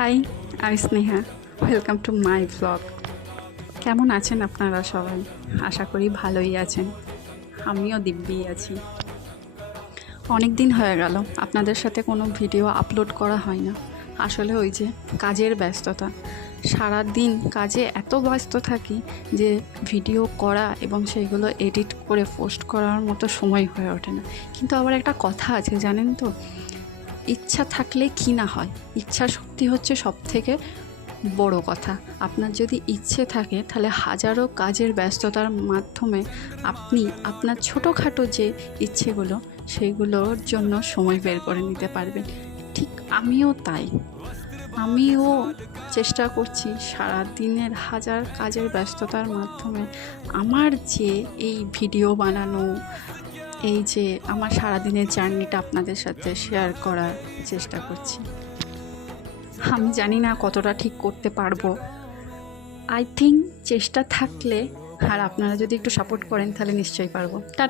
High, আমি Sneha. Welcome to my blog. কেমন আছেন আপনারা সবাই? আশা করি ভালোই আছেন। আমিও দিব্যি আছি। অনেক দিন হয়ে গেল আপনাদের সাথে কোনো ভিডিও আপলোড করা হয় না। আসলে ওই যে কাজের ব্যস্ততা, সারা দিন কাজে এত ব্যস্ত থাকি যে ভিডিও করা এবং সেইগুলো এডিট করে পোস্ট করার মতো সময় হয়ে ওঠে না। কিন্তু আবার একটা কথা আছে জানেন তো, ইচ্ছা থাকলে কি না হয়। ইচ্ছা শক্তি হচ্ছে সবথেকে বড় কথা। আপনার যদি ইচ্ছে থাকে তাহলে হাজারো কাজের ব্যস্ততার মাধ্যমে আপনি আপনার ছোটোখাটো যে ইচ্ছেগুলো সেইগুলোর জন্য সময় বের করে নিতে পারবেন। ঠিক আমিও তাই। আমিও চেষ্টা করছি সারা দিনের হাজার কাজের ব্যস্ততার মাধ্যমে আমার যে এই ভিডিও বানানো, এই যে আমার সারাদিনের জার্নিটা আপনাদের সাথে শেয়ার করার চেষ্টা করছি। আমি জানি না কতটা ঠিক করতে পারবো। আই থিঙ্ক চেষ্টা থাকলে আর আপনারা যদি একটু সাপোর্ট করেন তাহলে নিশ্চয়ই পারবো। টাটা।